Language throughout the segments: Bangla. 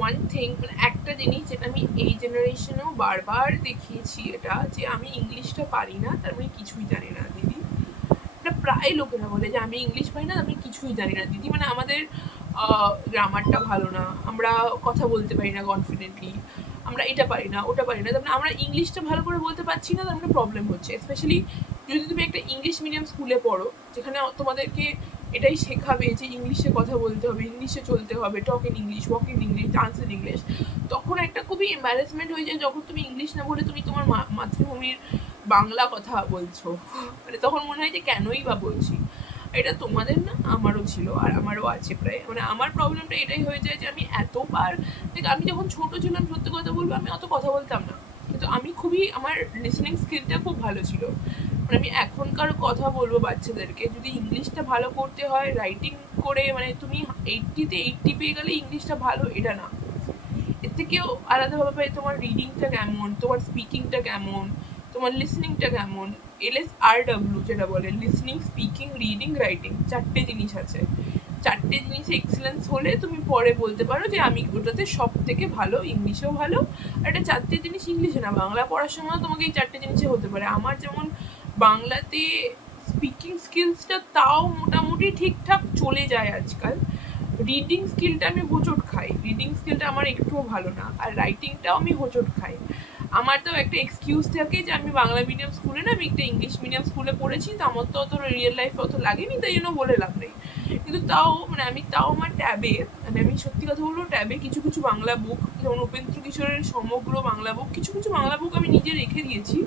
ওয়ান থিং মানে একটা জিনিস যেটা আমি এই জেনারেশনেও বারবার দেখিয়েছি এটা, যে আমি ইংলিশটা পারি না, তার মানে কিছুই জানি না, দিদি। এটা প্রায় লোকেরা বলে যে আমি ইংলিশ পারি না আমি কিছুই জানি না, দিদি। মানে আমাদের গ্রামারটা ভালো না, আমরা কথা বলতে পারি না কনফিডেন্টলি আমরা এটা পারি না, ওটা পারি না, তার মানে আমরা ইংলিশটা ভালো করে বলতে পারছি না, তার মানে প্রবলেম হচ্ছে। স্পেশালি যদি তুমি একটা ইংলিশ মিডিয়াম স্কুলে পড়ো, যেখানে তোমাদেরকে এটাই শেখাবে যে ইংলিশে কথা বলতে হবে, ইংলিশে চলতে হবে talk in English walk in English dance in English তখন একটা খুবই এম্বারেসমেন্ট হয়ে যায় যখন তুমি ইংলিশ না বলে তুমি তোমার মাতৃভূমির বাংলা কথা বলছো। মানে তখন মনে হয় যে কেনই বা বলছি? এটা তোমাদের না? আমারও ছিল আর আমারও আছে প্রায়। মানে আমার প্রবলেমটা এটাই হয়ে যায় যে আমি এতবার আমি যখন ছোট ছিলাম, সত্যি কথা বলব, আমি অত কথা বলতাম না। কিন্তু আমি খুবই, আমার লিসনিং স্কিলটা খুব ভালো ছিল। মানে আমি এখনকার কথা বলব বাচ্চাদেরকে। যদি ইংলিশটা ভালো করতে হয় রাইটিং করে মানে তুমি এইটটিতে এইটটি পেয়ে গেলে ইংলিশটা ভালো, এটা না। এর থেকেও আলাদাভাবে তোমার রিডিংটা কেমন, তোমার স্পিকিংটা কেমন, তোমার লিসনিংটা কেমন। এল এস আর ডাব্লিউ যেটা বলে লিসনিং স্পিকিং রিডিং রাইটিং চারটে জিনিস আছে। চারটে জিনিসে এক্সেলেন্স হলে তুমি পরে বলতে পারো যে আমি ওটাতে সব থেকে ভালো, ইংলিশেও ভালো, আর এটা চারটে জিনিস ইংলিশে না, বাংলা পড়ার সময় তোমাকে এই চারটে জিনিসে হতে পারে। আমার যেমন বাংলাতে স্পিকিং স্কিলসটা তাও মোটামুটি ঠিকঠাক চলে যায় আজকাল। রিডিং স্কিলটা আমি হোঁচট খাই। রিডিং স্কিলটা আমার একটুও ভালো না, আর রাইটিংটাও আমি হোঁচট খাই। আমার তো একটা এক্সকিউজ থাকে যে আমি বাংলা মিডিয়াম স্কুলে না, আমি একটা ইংলিশ মিডিয়াম স্কুলে পড়েছি, তো আমার তো অত রিয়েল লাইফ অত লাগেনি, তাই জন্য বলে লাভ নেই। কিন্তু তাও মানে আমি তাও আমার ট্যাবে মানে আমি সত্যি কথা বলব ট্যাবে কিছু কিছু বাংলা বুক যেমন উপেন্দ্র কিশোরের সমগ্র বাংলা বুক কিছু কিছু বাংলা বুক আমি নিজে রেখে দিয়েছি।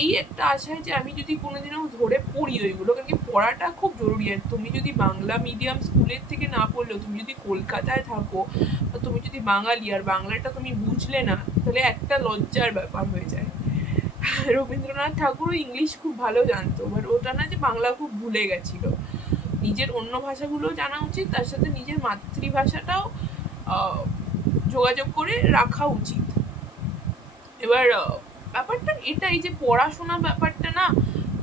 এই একটা আশায় যে আমি যদি কোনোদিনও ধরে পড়ি ওইগুলো, কারণ কি পড়াটা খুব জরুরি। আর তুমি যদি বাংলা মিডিয়াম স্কুলের থেকে না পড়লেও, তুমি যদি কলকাতায় থাকো তুমি যদি বাঙালি, আর বাংলাটা তুমি বুঝলে না, তাহলে একটা লজ্জার ব্যাপার হয়ে যায়। রবীন্দ্রনাথ ঠাকুরও ইংলিশ খুব ভালো জানতো বাট ওটা না যে বাংলা খুব ভুলে গেছিল। নিজের অন্য ভাষাগুলো জানা উচিত, তার সাথে নিজের মাতৃভাষাটাও যোগাযোগ করে রাখা উচিত। এবার ব্যাপারটা এটাই যে পড়াশোনা ব্যাপারটা না,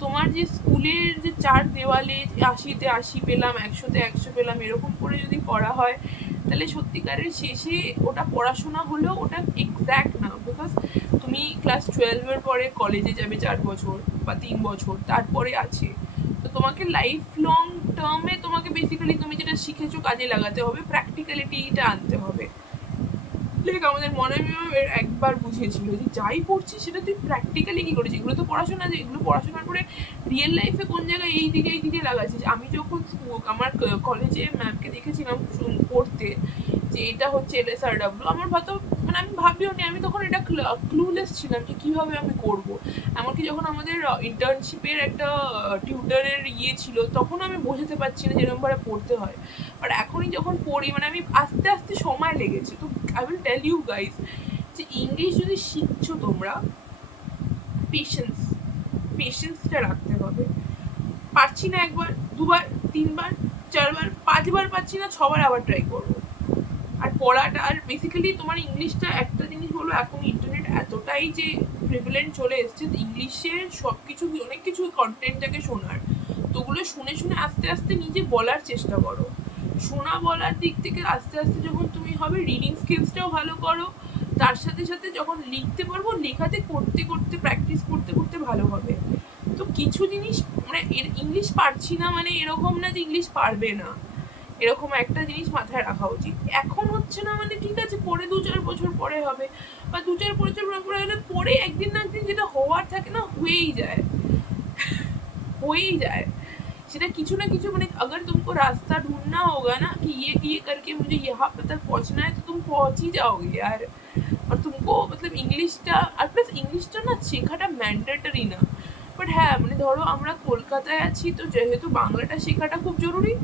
তোমার যে স্কুলের যে চার দেওয়ালে আশিতে আশি পেলাম, একশোতে একশো পেলাম, এরকম করে যদি করা হয়, তাহলে সত্যিকারের শেষে ওটা পড়াশোনা হলেও ওটা এক্স্যাক্ট না বিকজ তুমি ক্লাস টুয়েলভের পরে কলেজে যাবে চার বছর বা তিন বছর, তারপরে আছে। তো তোমাকে লাইফ লং টার্মে তোমাকে বেসিক্যালি তুমি যেটা শিখেছো কাজে লাগাতে হবে প্র্যাকটিক্যালিটিটা আনতে হবে। লাইক আমাদের মনে একবার বুঝিয়েছিল যে যাই পড়ছি সেটা তুই প্র্যাকটিক্যালি কী করেছিস? এগুলো তো পড়াশোনা যে, এগুলো পড়াশোনার করে রিয়েল লাইফে কোন জায়গায় এই দিকে এই দিকে লাগাচ্ছিস? আমি যখন আমার কলেজে ম্যামকে দেখেছিলাম পড়তে যে এটা হচ্ছে এল এস আর ডাব্লিউ আমার হয়তো মানে আমি ভাবিও নি, আমি তখন এটা ক্লুলেস ছিলাম যে কীভাবে আমি করব। এমনকি যখন আমাদের ইন্টার্নশিপের একটা টিউটারের ইয়ে ছিল, তখন আমি বোঝাতে পারছি না যেরকমভাবে পড়তে হয়। বাট এখনই যখন পড়ি মানে আমি আস্তে আস্তে সময় লেগেছে। তো I will tell you guys যে ইংলিশ যদি শিখছো তোমরা পেশেন্স পেশেন্সটা রাখতে হবে। পারছি না একবার, দুবার, তিনবার, চারবার, পাঁচবার পাচ্ছি না, ছবার আবার ট্রাই করব। আর পড়াটা, আর বেসিক্যালি তোমার ইংলিশটা একটা জিনিস বলব এখন ইন্টারনেট এতটাই যে প্রিভিলেন্ট চলে এসছে ইংলিশে সব কিছু অনেক কিছু কন্টেন্টটাকে শোনার। তো ওগুলো শুনে শুনে আস্তে আস্তে নিজে বলার চেষ্টা করো। শোনা বলার দিক থেকে আস্তে আস্তে যখন তুমি হবে রিডিং স্কিলসটাও ভালো করো। তার সাথে সাথে যখন লিখতে পারব, লেখাতে করতে করতে প্র্যাকটিস করতে করতে ভালো হবে। তো কিছু জিনিস মানে এর ইংলিশ পারছি না মানে এরকম না যে ইংলিশ পারবে না। এরকম একটা জিনিস মাথায় রাখা উচিত। এখন হচ্ছে না মানে ঠিক আছে, পরে দু চার বছর পরে হবে। বা দু চার বছর পরে হলে পরে একদিন না একদিন যেটা হওয়ার থাকে না, হয়েই যায়। হয়েই যায়। সেটা কিছু না কিছু মানে আগার रास्ता ढूंढना होगा ना कि ये ये करके मुझे यहाँ पे तक पहुँचना है तो तुम पहुँच ही जाओगे यार और तुमको मतलब ইংলিশটা আর প্লাস ইংলিশটা না শেখাটা ম্যান্ডেটরি না বাট হ্যাঁ মানে ধরো আমরা কলকাতায় আছি তো যেহেতু বাংলাটা শেখাটা খুব জরুরি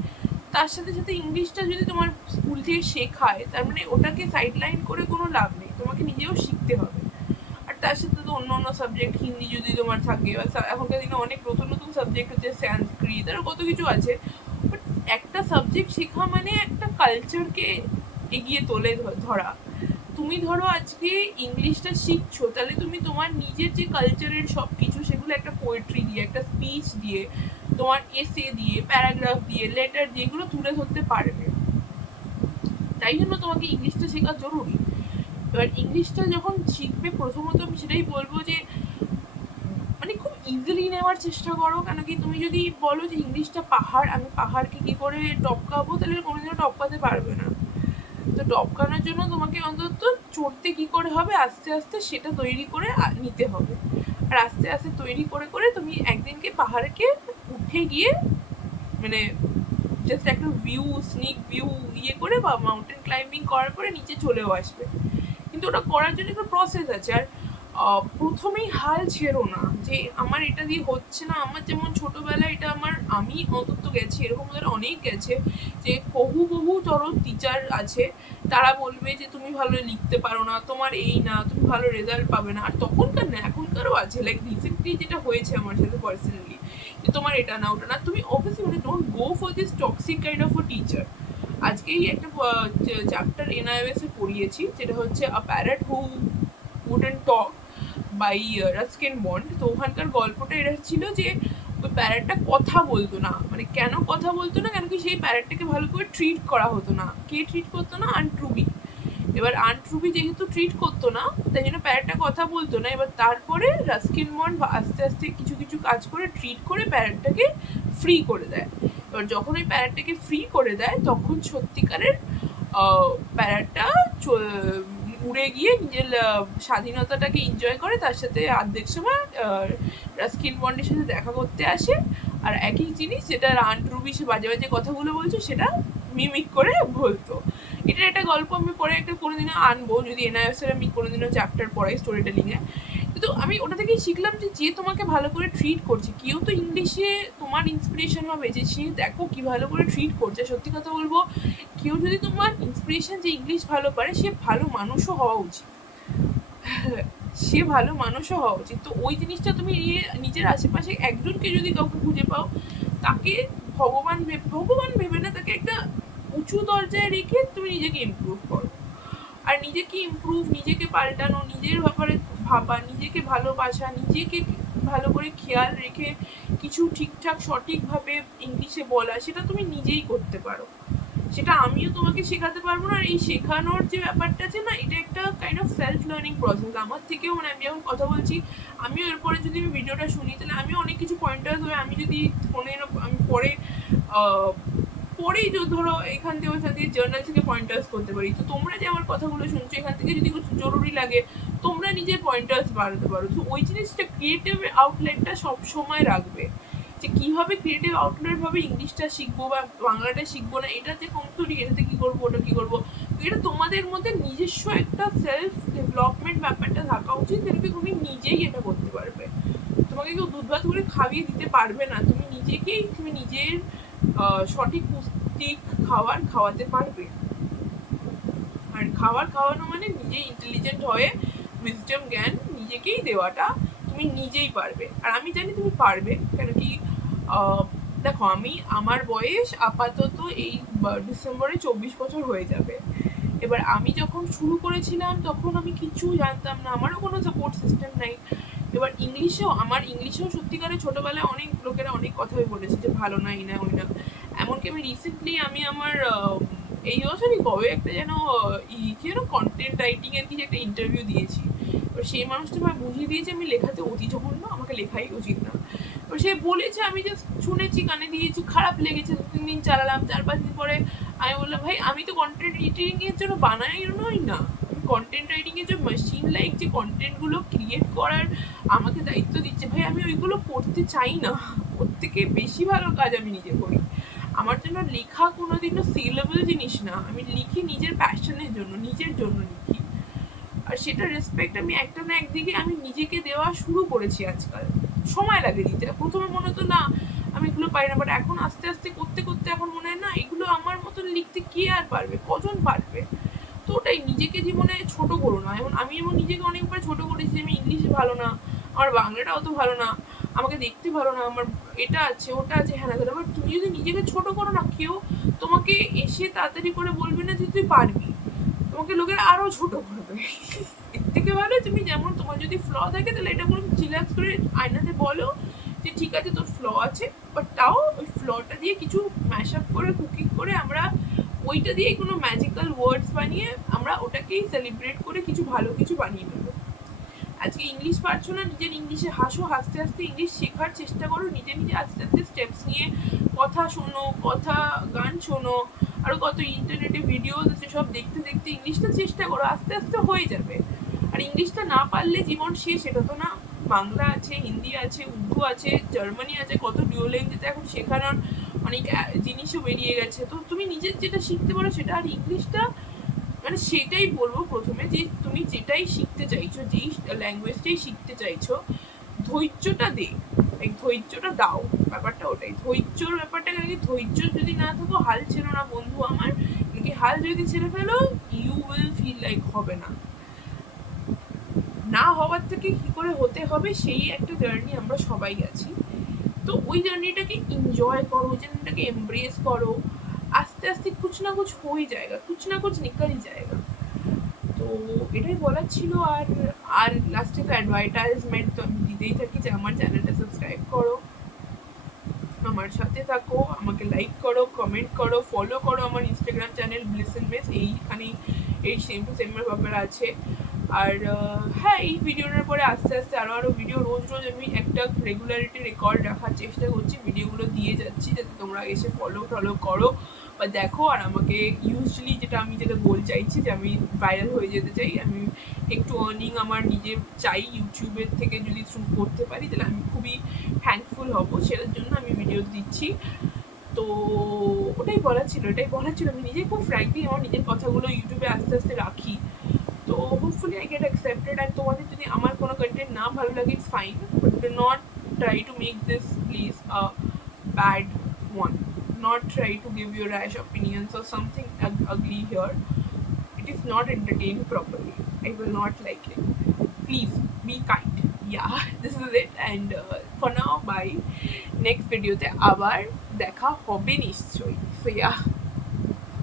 তার সাথে সাথে ইংলিশটা যদি তোমার স্কুল থেকে শেখায় তার মানে ওটাকে সাইডলাইন করে কোনো লাভ নেই তোমাকে নিজেও শিখতে হবে আর তার সাথে তো অন্য অন্য সাবজেক্ট হিন্দি যদি তোমার থাকে বা এখনকার দিনে অনেক নতুন নতুন সাবজেক্ট হচ্ছে স্যান্সক্রিট আরও কত কিছু আছে বাট একটা সাবজেক্ট শেখা মানে একটা কালচারকে এগিয়ে তোলে ধরা। তুমি ধরো আজকে ইংলিশটা শিখছো, তাহলে তুমি তোমার নিজের যে কালচারের সব কিছু সেগুলো একটা পোয়েট্রি দিয়ে, একটা স্পিচ দিয়ে, তোমার এসে দিয়ে প্যারাগ্রাফ দিয়ে লেটার দিয়ে এগুলো তুলে ধরতে পারবে। তাই জন্য তোমাকে ইংলিশটা শেখা জরুরি। এবার ইংলিশটা যখন শিখবে, প্রথমত আমি সেটাই বলব যে ইজিলি নেওয়ার চেষ্টা করো, কেন কি তুমি যদি বলো যে ইংলিশটা পাহাড়, আমি পাহাড়কে কি করে টপকাবো, তাহলে কোনোদিনও টপকাতে পারবে না। তো টপকানোর জন্য তোমাকে অন্তত চড়তে কি করে হবে, আস্তে আস্তে সেটা তৈরি করে নিতে হবে। আর আস্তে আস্তে তৈরি করে করে তুমি একদিনকে পাহাড়কে উঠে গিয়ে মানে জাস্ট একটা ভিউ স্নিক ভিউ ইয়ে করে বা মাউন্টেন ক্লাইম্বিং করার পরে নিচে চলেও আসবে। কিন্তু ওটা করার জন্য একটা প্রসেস আছে। আর প্রথমেই হাল ছেড়ো না। যে আমার এটা দিয়ে হচ্ছে না, আমার যেমন ছোটবেলায় এটা আমার, আমি অন্তত গেছি, এরকম ওদের অনেক গেছে যে বহু বহু ধরো টিচার আছে, তারা বলবে যে তুমি ভালো লিখতে পারো না, তোমার এই না, তুমি ভালো রেজাল্ট পাবে না। আর তখনকার না, এখনকারও আছে লাইক রিসেন্টলি যেটা হয়েছে আমার সাথে পার্সোনালি যে তোমার এটা না, ওটা না। তুমি অবভিয়াসলি মানে don't go for this toxic kind of a teacher আজকেই একটা চ্যাপ্টার এনআইএস পড়িয়েছি, যেটা হচ্ছে a parrot who wouldn't talk by Ruskin Bond তো ওখানকার গল্পটা এটা ছিল যে, ওই প্যারেটটা কথা বলতো না। মানে কেন কথা বলতো না? কেন কি সেই প্যারেটটাকে ভালো করে ট্রিট করা হতো না। কে ট্রিট করতো না? আনট্রুবি এবার আনট্রুবি যেহেতু ট্রিট করতো না, তাই জন্য প্যারেটটা কথা বলতো না। এবার তারপরে রাস্কিন বন্ড আস্তে আস্তে কিছু কিছু কাজ করে ট্রিট করে প্যারেটটাকে ফ্রি করে দেয়। এবার যখন ওই প্যারেটটাকে ফ্রি করে দেয়, তখন সত্যিকারের প্যারেটটা উড়ে গিয়ে নিজের স্বাধীনতাটাকে এনজয় করে তার সাথে আর্ধেক সময় স্কিন বন্ডের সাথে দেখা করতে আসে। আর একই জিনিস যেটা রান রুবি সে বাজে বাজে কথাগুলো বলছে, সেটা মিমিক করে বলতো। এটা একটা গল্প আমি পরে একটা কোনোদিনও আনব, যদি এনআইএস এর আমি কোনোদিনও চ্যাপ্টার পড়াই স্টোরি টেলিংয়ে কিন্তু আমি ওটা থেকেই শিখলাম যে যে তোমাকে ভালো করে ট্রিট করছে, কেউ তো ইংলিশে তোমার ইন্সপিরেশন হবে যে সে দেখো কি ভালো করে ট্রিট করছে। সত্যি কথা বলব, কেউ যদি তোমার ইন্সপিরেশন যে ইংলিশ ভালো পারে, সে ভালো মানুষও হওয়া উচিত। সে ভালো মানুষও হওয়া উচিত। তো ওই জিনিসটা তুমি নিজের আশেপাশে একজনকে যদি কাউকে খুঁজে পাও, তাকে ভগবান ভেবে ভগবান ভেবে না, তাকে একটা উঁচু দরজায় রেখে তুমি নিজেকে ইমপ্রুভ করো। আর নিজেকে ইমপ্রুভ নিজেকে পাল্টানো, নিজের ব্যাপারে ভাবা, নিজেকে ভালোবাসা, নিজেকে ভালো করে খেয়াল রেখে কিছু ঠিকঠাক, সঠিকভাবে ইংলিশে বলা, সেটা তুমি নিজেই করতে পারো। সেটা আমিও তোমাকে শেখাতে পারব না। আর এই শেখানোর যে ব্যাপারটা আছে না, এটা একটা kind of self learning process আমার থেকেও মানে আমি যখন কথা বলছি, আমিও এরপরে যদি আমি ভিডিওটা শুনি, তাহলে আমিও অনেক কিছু পয়েন্টার্স হয়ে আমি যদি ফোনে আমি পরে পরেই ধরো এখান থেকে ওইখান থেকে জার্নাল থেকে পয়েন্টার্স করতে পারি, তো তোমরা যে আমার কথাগুলো শুনছো, এখান থেকে যদি কিছু জরুরি লাগে, তোমরা নিজের পয়েন্টার্স বাড়াতে পারো। তো ওই জিনিসটা ক্রিয়েটিভ আউটলেটটা সব সময় রাখবে। যে কীভাবে ক্রিয়েটিভ আউটলেট ভাবে ইংলিশটা শিখব বা বাংলাটা শিখব না, এটা যে কমতুরি এটাতে কি করব, ওটা কি করব তো এটা তোমাদের মধ্যে নিজস্ব একটা সেলফ ডেভেলপমেন্ট ব্যাপারটা থাকা উচিত যেটাকে তুমি নিজেই এটা করতে পারবে। তোমাকে কেউ দুধ ভাত করে খাইয়ে দিতে পারবে না, তুমি নিজেকেই, তুমি নিজের সঠিক পুষ্টিক খাবার খাওয়াতে পারবে। আর খাবার খাওয়ানো মানে নিজেই ইন্টেলিজেন্ট হয়ে উইজডম জ্ঞান নিজেকেই দেওয়াটা তুমি নিজেই পারবে। আর আমি জানি তুমি পারবে, কেন কি দেখো আমি, আমার বয়স আপাতত এই ডিসেম্বরে চব্বিশ বছর হয়ে যাবে। এবার আমি যখন শুরু করেছিলাম, তখন আমি কিছু জানতাম না। আমারও কোনো সাপোর্ট সিস্টেম নাই। এবার ইংলিশেও, আমার ইংলিশেও সত্যিকারে ছোটবেলায় অনেক লোকেরা অনেক কথাই বলেছে যে ভালো না এই না, ওই না। এমনকি আমি রিসেন্টলি আমি আমার এই বছরই কবে একটা যেন ই যেন কন্টেন্ট রাইটিং এর একটা ইন্টারভিউ দিয়েছি। এবার সেই মানুষটা আমায় বুঝিয়ে দিয়েছে, আমি লেখাতে অতি জঘন্য, আমাকে লেখাই উচিত না। এবার সে বলেছে, আমি জাস্ট শুনেছি কানে দিয়েছি খারাপ লেগেছে, দু, তিন দিন চালালাম, চার পাঁচ দিন পরে আমি বললাম, ভাই, আমি তো কন্টেন্ট রাইটিং এর জন্য বানাই নই না। কন্টেন্ট রাইটিং এর যে মেশিন লাইক যে কন্টেন্টগুলো ক্রিয়েট করার আমাকে দায়িত্ব দিচ্ছে, ভাই, আমি ওইগুলো করতে চাই না। ওর থেকে বেশি ভালো কাজ আমি নিজে করি। আমার জন্য লেখা কোনোদিনও সিলেবল জিনিস না। আমি লিখি নিজের প্যাশনের জন্য, নিজের জন্য লিখি। আর সেটা রেসপেক্ট আমি একটা না একদিকে আমি নিজেকে দেওয়া শুরু করেছি আজকাল। সময় লাগে দিতে। প্রথমে মনে হতো, না, আমি এগুলো পারি না। বাট এখন আস্তে আস্তে করতে করতে এখন মনে হয়, না, এগুলো আমার মতন লিখতে কে আর পারবে? কজন পারবে? তো ওটাই নিজেকে জীবনে ছোট করো না। এমন আমি এমন নিজেকে অনেকবার ছোট করেছি আমি ইংলিশে ভালো না, আমার বাংলাটা অত ভালো না, আমাকে দেখতে ভালো না, আমার এটা আছে, ওটা আছে হ্যাঁ বাট তুমি যদি নিজেকে ছোট করো না, কেউ তোমাকে এসে তাড়াতাড়ি করে বলবে না যে তুই পারবি। তোমাকে লোকের আরও ছোট করবে। এর থেকে ভালো তুমি যেমন তোমার যদি ফ্ল থাকে, তাহলে এটা কোনো চিলাক্স করে আয়নাতে বলো যে ঠিক আছে, তোর ফ্ল আছে বাট তাও ওই ফ্লটা দিয়ে কিছু ম্যাশ আপ করে কুকিং করে আমরা ওইটা দিয়ে কোনো ম্যাজিক্যাল ওয়ার্ডস বানিয়ে আমরা ওটাকেই সেলিব্রেট করে কিছু ভালো কিছু বানিয়ে নেব। আজকে ইংলিশ পারছ না, নিজের ইংলিশে হাসো, হাসতে হাসতে ইংলিশ শেখার চেষ্টা করো, নিজে নিজে আস্তে আস্তে স্টেপস নিয়ে কথা শোনো, কথা গান শোনো আরও কত ইন্টারনেটে ভিডিওস আছে সব দেখতে দেখতে ইংলিশটা চেষ্টা করো, আস্তে আস্তে হয়ে যাবে। আর ইংলিশটা না পারলে জীবন শেষ, এটা তো না। বাংলা আছে, হিন্দি আছে, উর্দু আছে, জার্মানি আছে, কত ডিওলেঙ্গিতে এখন শেখানোর অনেক জিনিসও বেরিয়ে গেছে। তো তুমি নিজের যেটা শিখতে পারো সেটা, আর ইংলিশটা মানে সেটাই বলব প্রথমে যে তুমি যেটাই শিখতে চাইছো, যেই ল্যাঙ্গুয়েজটাই শিখতে চাইছো, ধৈর্যটা দে। এই ধৈর্যটা দাও, ব্যাপারটা ওটাই। ধৈর্যর ব্যাপারটা কি, ধৈর্য যদি না থাকো, হাল ছেড়ো না বন্ধু আমার। কি, হাল যদি ছেড়ে ফেলো ইউ উইল ফিল লাইক হবে না। না হওয়ার থেকে কি করে হতে হবে, সেই একটা জার্নি আমরা সবাই আছি। তো ওই জার্নিটাকে এনজয় করো, ওই জার্নিটাকে এমব্রেস করো। আস্তে আস্তে কুছ না কুছ হয়ে যায়গা, কুছ না কুছ নিকল যায়গা। তো এটাই বলার ছিল আর আর লাস্টে তো অ্যাডভার্টাইজমেন্ট তো আমি দিতেই থাকি, যে আমার চ্যানেলটা সাবস্ক্রাইব করো। আমার সাথে থাকো, আমাকে লাইক করো কমেন্ট করো ফলো করো আমার ইনস্টাগ্রাম চ্যানেল ব্লিসন মেস এইখানেই, এই সেম টু সেমের ব্যাপার আছে। আর হ্যাঁ এই ভিডিওটার পরে আস্তে আস্তে আরও আরও ভিডিও রোজ রোজ আমি একটা রেগুলারিটি রেকর্ড রাখার চেষ্টা করছি ভিডিওগুলো দিয়ে যাচ্ছি যাতে তোমরা এসে ফলো টলো করো বা দেখো। আর আমাকে ইউজুয়ালি যেটা আমি যেটা গোল চাইছি যে আমি ভাইরাল হয়ে যেতে চাই, আমি একটু আর্নিং আমার নিজে চাই ইউটিউবের থেকে যদি থ্রু করতে পারি, তাহলে আমি খুবই থ্যাঙ্কফুল হব। সেটার জন্য আমি ভিডিও দিচ্ছি। তো ওটাই বলার ছিল, এটাই বলার ছিল। আমি নিজে খুব ফ্র্যাঙ্কলি আমার নিজের কথাগুলো ইউটিউবে আস্তে আস্তে রাখি। hopefully I get accepted and তোমাদের যদি আমার কোনো কন্টেন্ট না ভালো লাগে it's fine but do not try to make this please a bad one not try to give your rash opinions or something ug- ugly here it is not entertained properly i will not like it please be kind yeah this is it and uh, for now bye next video তে আবার দেখা হবে নিশ্চয়ই so yeah